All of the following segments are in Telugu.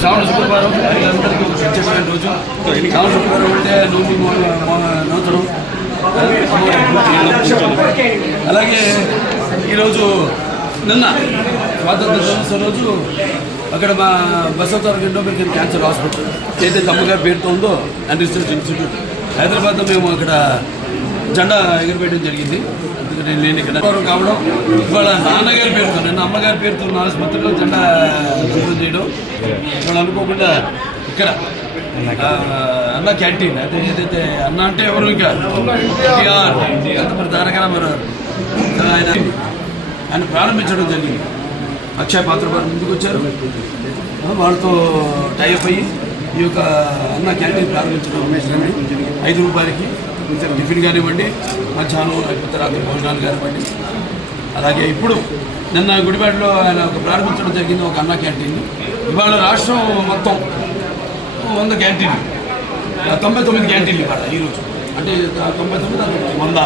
శ్రావణ శుక్రవారం అందరికీ ఒక రోజు. శ్రావణ శుక్రవారం అంటే నూనె నూతనం అలాగే ఈరోజు నిన్న స్వాతంత్ర దినోత్సవం రోజు అక్కడ మా బసవతారక ఇండోమెరికన్ క్యాన్సర్ హాస్పిటల్ ఏదైతే అమ్మగారి పేరుతో ఉందో అండ్ రీసెర్చ్ ఇన్స్టిట్యూట్ హైదరాబాద్లో మేము అక్కడ జెండా ఎగిరిపెట్టడం జరిగింది. అందుకని నేను ఇక్కడ గౌరవం కావడం. ఇవాళ నాన్నగారి పేరుతో నేను అమ్మగారి పేరుతో ఉన్న ఆసుపత్రిలో జెండా శుభ్రం చేయడం ఇవాళ అనుకోకుండా ఇక్కడ అన్న క్యాంటీన్ అయితే ఏదైతే అన్న అంటే ఎవరు ఇంకా? ఎన్టీఆర్ మరి తారక ఆయన ఆయన ప్రారంభించడం జరిగింది. అక్షయ పాత్ర వారు ముందుకు వచ్చారు. వాళ్ళతో టైప్ అయ్యి ఈ యొక్క అన్న క్యాంటీన్ ప్రారంభించడం ఐదు రూపాయలకి టిఫిన్ కానివ్వండి మధ్యాహ్నం లేకపోతే రాత్రి భోజనాలు కానివ్వండి. అలాగే ఇప్పుడు నిన్న గుడిపేటలో ఆయన ఒక ప్రారంభించడం జరిగింది ఒక అన్న క్యాంటీన్. ఇవాళ రాష్ట్రం మొత్తం వంద క్యాంటీన్లు. తొంభై తొమ్మిది క్యాంటీన్లు ఇవాళ ఈరోజు అంటే తొంభై తొమ్మిది వంద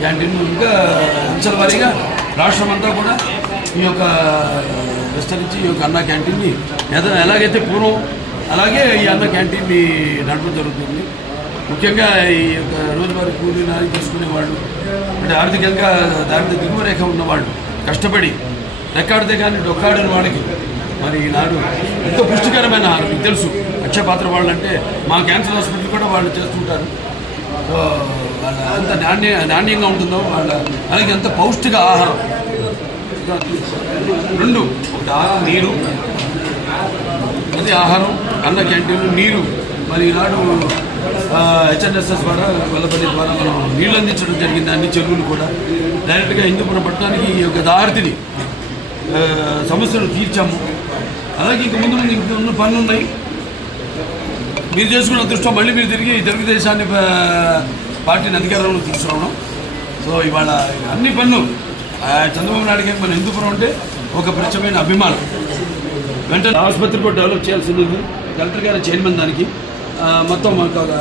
క్యాంటీన్లు. ఇంకా అంచెల వారీగా రాష్ట్రం అంతా కూడా ఈ యొక్క విస్తరించి ఈ యొక్క అన్న క్యాంటీన్ని ఎద ఎలాగైతే పూర్వం అలాగే ఈ అన్న క్యాంటీన్ని నడపడం జరుగుతుంది. ముఖ్యంగా ఈ యొక్క రోజువారి కూలీ నాది చేసుకునేవాళ్ళు అంటే ఆర్థికంగా దారిద్ర దిగువ రేఖ ఉన్నవాళ్ళు కష్టపడి రెక్కాడితే కానీ డొక్కాడని వాడికి మరి ఈనాడు ఎంతో పుష్టికరమైన ఆహారం మీకు తెలుసు. అక్షయపాత్ర వాళ్ళు అంటే మా క్యాన్సర్ హాస్పిటల్ కూడా వాళ్ళు చేస్తుంటారు. సో వాళ్ళ అంత నాణ్య నాణ్యంగా ఉంటుందో వాళ్ళ అలాగే ఎంత పౌష్టిక ఆహారం. రెండు ఒక నీరు అది ఆహారం అన్న క్యాంటీన్ నీరు. మరి ఈనాడు హెచ్ఎన్ఎస్ఎస్ ద్వారా వెల్లపల్లి ద్వారా మనం నీళ్ళు అందించడం జరిగింది అన్ని చెరువులు కూడా. డైరెక్ట్గా హిందూపురం పట్టణానికి ఈ యొక్క దారిని సమస్యలు తీర్చాము. అలాగే ఇంక ముందు ముందు ఇంక ఉన్న పనులు ఉన్నాయి. మీరు చేసుకున్న అదృష్టం మళ్ళీ మీరు తిరిగి తెలుగుదేశాన్ని పార్టీని అధికారంలో తీసుకురావడం. సో ఇవాళ అన్ని పనులు చంద్రబాబు నాయుడు గారికి మన హిందూపురం అంటే ఒక ప్రత్యేకమైన అభిమానం. వెంటనే ఆసుపత్రి కూడా డెవలప్ చేయాల్సింది ఉంది కలెక్టర్ గారి చైర్మన్ దానికి. మొత్తం మాకు ఒక,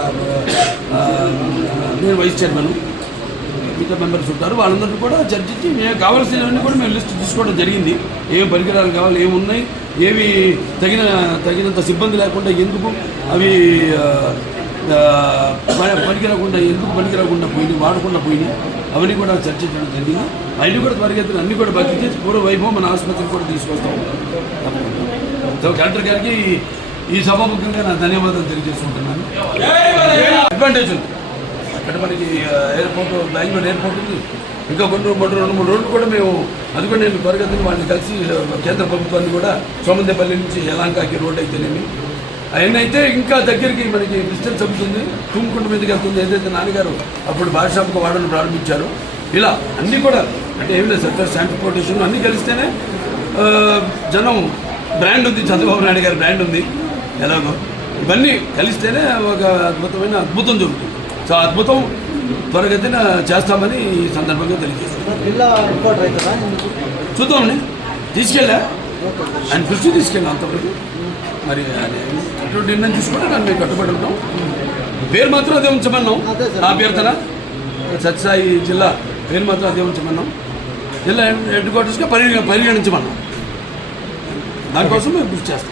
నేను వైస్ చైర్మన్ మిగతా మెంబర్స్ ఉంటారు. వాళ్ళందరినీ కూడా చర్చించి మేము కావాల్సినవన్నీ కూడా మేము లిస్ట్ తీసుకోవడం జరిగింది. ఏం పరికరాలు కావాలి ఏమున్నాయి ఏవి తగిన తగినంత సిబ్బంది లేకుండా ఎందుకు అవి ఆ, పనికిరాకుండా ఎందుకు పనికిరాకుండా పోయినాయి వాడకుండా పోయినాయి అవన్నీ కూడా చర్చించడం జరిగింది. అవన్నీ కూడా పరిగెత్తులు అన్నీ కూడా భర్తీ చేసి పూర్వ వైభవం మన ఆసుపత్రికి కూడా తీసుకొస్తాం. కలెక్టర్ గారికి ఈ సభాముఖంగా నా ధన్యవాదాలు తెలియజేసుకుంటున్నాను. అడ్వాంటేజ్ ఉంది. అక్కడ మనకి ఎయిర్పోర్ట్ బెంగళూరు ఎయిర్పోర్ట్ ఉంది. ఇంకా కొన్ని రెండు రెండు మూడు రోడ్లు కూడా మేము అది కూడా నేను త్వరగతిని వాళ్ళని కలిసి కేంద్ర ప్రభుత్వాన్ని కూడా సోమందేపల్లి నుంచి యలాంకాకి రోడ్ అయితేనేమి అవన్నీ అయితే ఇంకా దగ్గరికి మనకి డిస్టెన్స్ అవుతుంది. తుమ్ముకుంట మీదకి వెళ్తుంది. ఏదైతే నాన్నగారు అప్పుడు భాషాపక వాడని ప్రారంభించారు. ఇలా అన్నీ కూడా అంటే ఏం లేదు సార్ ట్రాన్స్పోర్టేషన్ అన్నీ కలిస్తేనే జనం బ్రాండ్ ఉంది. చంద్రబాబు నాయుడు గారి బ్రాండ్ ఉంది. ఎలాగో? ఇవన్నీ కలిస్తేనే ఒక అద్భుతమైన అద్భుతం జరుగుతుంది. సో అద్భుతం త్వరగతిన చేస్తామని ఈ సందర్భంగా తెలియజేస్తాం చూద్దామండి. తీసుకెళ్ళా? ఆయన కృషి తీసుకెళ్ళాం అంతవరకు. మరి అటువంటి నిర్ణయం తీసుకుంటే దాన్ని మేము కట్టుబడి ఉంటాం. పేరు మాత్రం అదే ఉంచమన్నాం. నా అభ్యర్థన? సత్యసాయి జిల్లా పేరు మాత్రం అదే ఉంచమన్నాం. జిల్లా హెడ్ క్వార్టర్స్గా పరిగణ పరిగణించమన్నాం. దానికోసం మేము కృషి చేస్తాం.